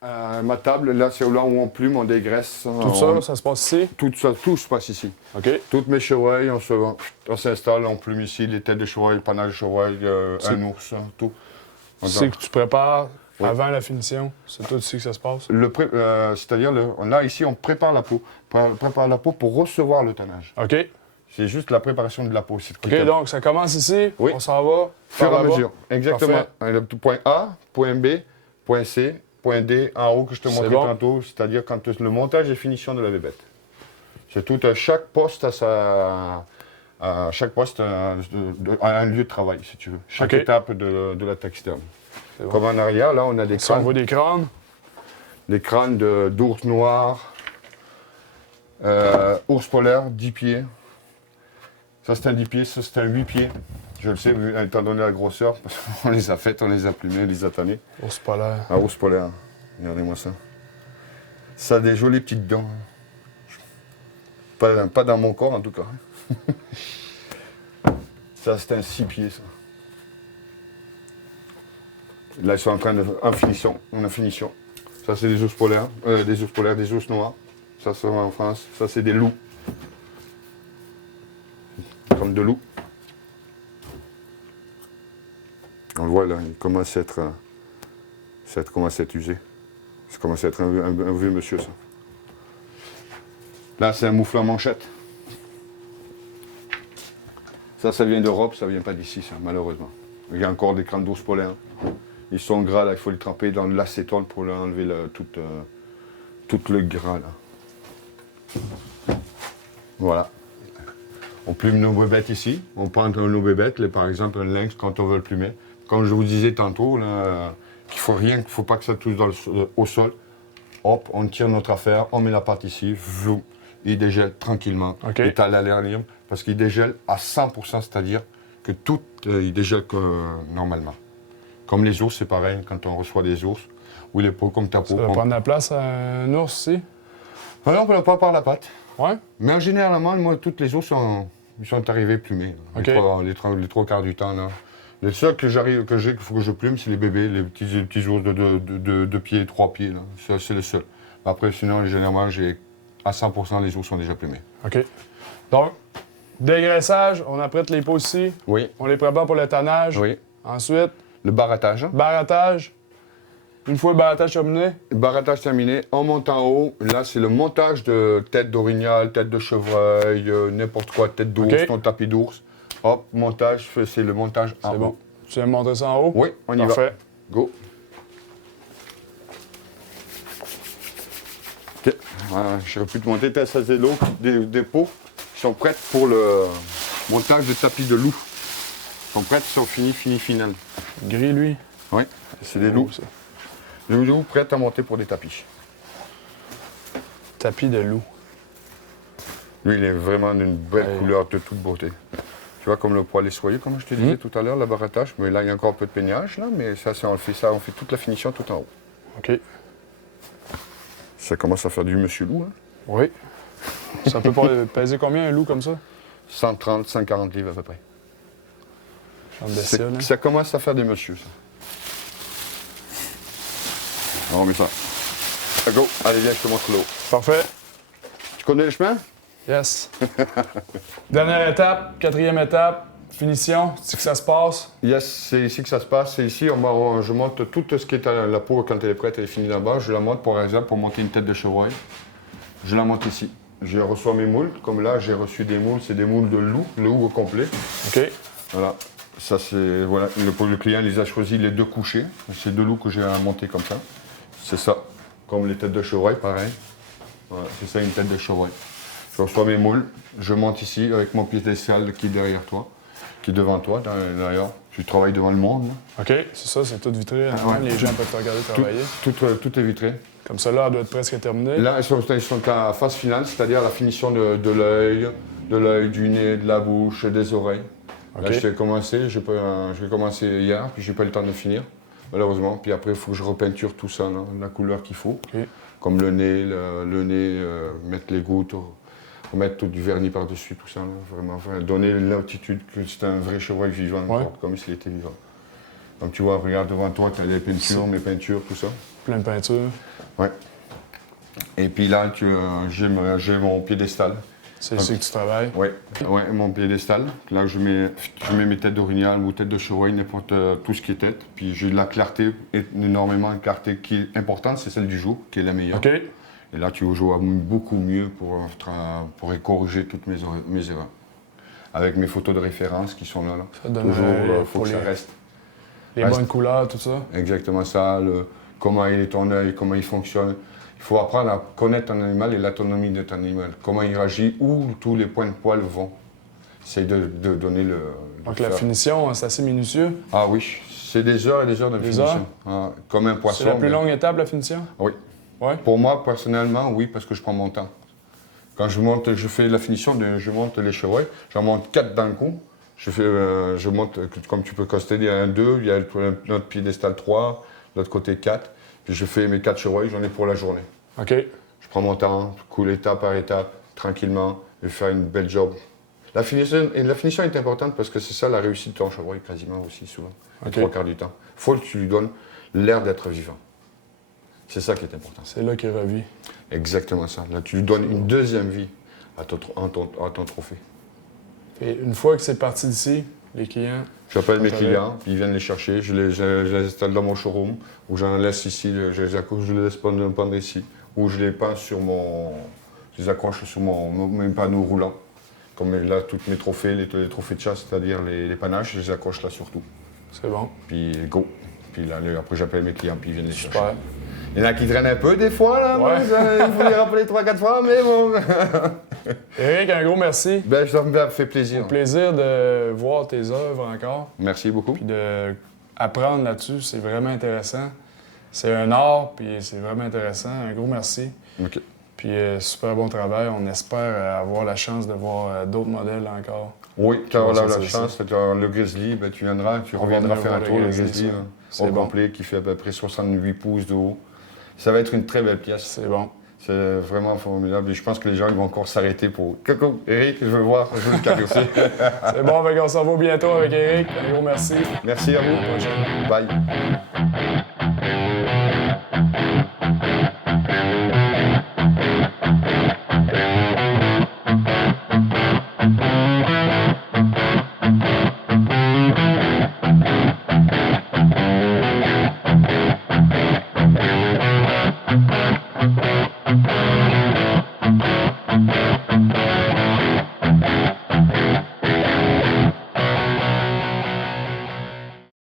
Ma table, là, c'est là où on plume, on dégraisse. Tout ça, ça se passe ici? Tout se passe ici. OK. Toutes mes chevreuils, on s'installe, on plume ici, les têtes de chevreuil, le panache de chevreuil, un ours, tout. Tu sais que tu prépares avant la finition? C'est tout ici que ça se passe? C'est-à-dire, là, ici, on prépare la peau. On prépare la peau pour recevoir le tannage. OK. C'est juste la préparation de la peau. OK, donc ça commence ici, Oui. on s'en va. Fur et à là-bas. mesure. Exactement. Parfait. Le point A, point B, point C, point D, en haut que je te montrais tantôt, c'est-à-dire quand le montage et finition de la bébête. C'est tout, chaque poste a un lieu de travail, si tu veux. Chaque étape de la taxidermie. Bon. Comme en arrière, là, on a des crânes. On voit des crânes. Des crânes d'ours noirs, ours polaire, 10 pieds. Ça, c'est un 10 pieds, ça, c'est un 8 pieds. Je le sais, étant donné la grosseur, parce qu'on les a faites, on les a plumés, on les a tannés. Ours polaire. Un ours polaire. Regardez-moi ça. Ça a des jolies petites dents. Pas dans mon corps, en tout cas. Ça, c'est un 6 pieds, ça. Là, ils sont en train de... En finition. Ça, c'est des ours polaires, des ours noirs. Ça, c'est en France. Ça, c'est des loups. Comme de loups. On le voit, là, il commence à être usé. Ça commence à être un vieux monsieur, ça. Là, c'est un mouflon manchette. Ça vient d'Europe, ça vient pas d'ici, ça, malheureusement. Il y a encore des crânes d'ours polaires. Ils sont gras, là, il faut les tremper dans de l'acétone pour leur enlever tout le gras, là. Voilà. On plume nos bébêtes ici. On prend nos bébêtes, par exemple un lynx, quand on veut le plumer. Comme je vous disais tantôt, qu'il ne faut pas que ça touche au sol. Hop, on tire notre affaire, on met la pâte ici, il dégèle tranquillement. Okay. Il est à l'air libre, parce qu'il dégèle à 100%, c'est-à-dire que tout, il dégèle normalement. Comme les ours, c'est pareil, quand on reçoit des ours, ou les peaux comme ta peau. Ça va prendre la place à un ours ici? Alors, on peut pas par la pâte. Ouais. Mais généralement, moi, toutes les ours sont arrivés plumés. Okay. Les trois quarts du temps, là. Les seuls qu'il faut que je plume, c'est les bébés, les petits ours de 2 pieds, 3 pieds. Ça, c'est le seul. Après, sinon, généralement, à 100%, les ours sont déjà plumés. OK. Donc, dégraissage, on apprête les peaux ici. Oui. On les prépare pour le tannage. Oui. Ensuite, le barattage. Barattage. Une fois le barattage terminé. Le barattage terminé, on monte en haut. Là, c'est le montage de tête d'orignal, tête de chevreuil, n'importe quoi, tête d'ours, ton tapis d'ours. Hop, montage, c'est le montage en haut. C'est bon. Tu viens me montrer ça en haut? Oui, on y va. Parfait. Go. OK. J'aurais pu te montrer, ça c'est l'eau, des pots qui sont prêtes pour le montage de tapis de loup. Ils sont prêtes, ils sont finis, final. Gris, lui? Oui, c'est des loups. Ça. Des loups prêts à monter pour des tapis. Tapis de loup. Lui, il est vraiment d'une belle couleur de toute beauté. Tu vois, comme le poil essoyé, comme je te disais tout à l'heure, le barattage. Mais là, il y a encore un peu de peignage, là, mais on fait toute la finition tout en haut. OK. Ça commence à faire du monsieur loup, hein? Oui. Ça peut peser combien un loup comme ça? 130, 140 livres à peu près. Bestiole, hein? Ça commence à faire des messieurs, ça. On met ça. Go, allez, viens, je te montre l'eau. Parfait. Tu connais le chemin? Yes. Dernière étape, 4e étape, finition. C'est que ça se passe? Yes, c'est ici que ça se passe. C'est ici, je monte tout ce qui est à la peau quand elle est prête, elle est finie là-bas. Je la monte, par exemple, pour monter une tête de chevreuil. Je la monte ici. Je reçois mes moules. Comme là, j'ai reçu des moules. C'est des moules de loup, le loup au complet. OK. Voilà. Ça, c'est... Voilà. Le client les a choisis les 2 couchés. C'est 2 loups que j'ai montés comme ça. C'est ça. Comme les têtes de chevreuil, pareil. Voilà. C'est ça, une tête de chevreuil. Je reçois mes moules. Je monte ici avec mon piédestal qui est derrière toi. Qui est devant toi, d'ailleurs. Je travaille devant le monde. Là. OK, c'est ça, c'est tout vitré. Les gens peuvent te regarder travailler. Tout est vitré. Comme ça, là, elle doit être presque terminée. Là, ils sont à phase finale, c'est-à-dire la finition de l'œil, du nez, de la bouche, des oreilles. Okay. Là, je vais commencer hier, puis j'ai pas eu le temps de finir, malheureusement. Puis après, il faut que je repeinture tout ça, là, la couleur qu'il faut. Okay. Comme le nez, mettre les gouttes, remettre tout du vernis par-dessus, tout ça, là, vraiment, donner l'attitude que c'est un vrai chevreuil vivant, comme s'il était vivant. Donc tu vois, regarde devant toi, tu as les peintures, mes peintures, tout ça. plein de peinture. Ouais. Et puis là, j'ai mon piédestal. C'est ici que tu travailles. Ouais, mon piédestal. Là, je mets mes têtes d'orignal ou têtes de chevreuil, n'importe tout ce qui est tête. Puis j'ai de la clarté, énormément de clarté qui est importante, c'est celle du jour, qui est la meilleure. OK. Et là, tu joues beaucoup mieux pour corriger toutes mes erreurs. Avec mes photos de référence qui sont là. Ça donne toujours, il faut que ça reste. Les bonnes couleurs, tout ça. Exactement ça, comment il est ton œil, comment il fonctionne. Il faut apprendre à connaître ton animal et l'autonomie de ton animal. Comment il réagit, où tous les points de poil vont. C'est de donner le... Donc la finition, c'est assez minutieux. Ah oui, c'est des heures et des heures de Des finition. heures? Ah, comme un poisson. C'est la plus longue étape, la finition? Oui. Ouais. Pour moi, personnellement, oui, parce que je prends mon temps. Quand je fais la finition, je monte les chevreuils, j'en monte 4 d'un coup. Je monte, comme tu peux constater, il y a un 2, il y a notre piédestal 3, de l'autre côté 4. Puis je fais mes 4 chevreuils, j'en ai pour la journée. OK. Je prends mon temps, je coule étape par étape, tranquillement, et faire une belle job. La finition est importante parce que c'est ça la réussite de ton chevreuil, quasiment aussi, souvent, les 3 quarts du temps. Il faut que tu lui donnes l'air d'être vivant. C'est ça qui est important. C'est là qu'il revit. Exactement ça. Là, tu lui donnes une deuxième vie à ton trophée. Et une fois que c'est parti d'ici, les clients... J'appelle mes clients, puis ils viennent les chercher, je les installe dans mon showroom, ou j'en laisse ici, je les laisse pendre ici, ou je les peins je les accroche sur mes panneaux roulants. Comme là, tous mes trophées, les trophées de chasse, c'est-à-dire les panaches, je les accroche là surtout. C'est bon. Puis go. Puis là, après, j'appelle mes clients, puis ils viennent les chercher. Super. Il y en a qui traînent un peu des fois, là. Ouais. Il faut les rappeler 3-4 fois, mais bon. Éric, un gros merci. Ben, ça me fait plaisir. Plaisir de voir tes œuvres encore. Merci beaucoup. Puis d'apprendre là-dessus, c'est vraiment intéressant. C'est un art, puis c'est vraiment intéressant. Un gros merci. OK. Puis super bon travail. On espère avoir la chance de voir d'autres modèles encore. Oui, tu auras la chance. Le Grizzly, ben, tu reviendras faire un tour, le Grizzly au complet, qui fait à peu près 68 pouces de haut. Ça va être une très belle pièce. C'est bon. C'est vraiment formidable. Et je pense que les gens ils vont encore s'arrêter pour... Coucou, Éric, je veux voir, je veux le caresser. C'est bon, on s'en va bientôt avec Éric. Un gros merci. Merci à vous. Bye.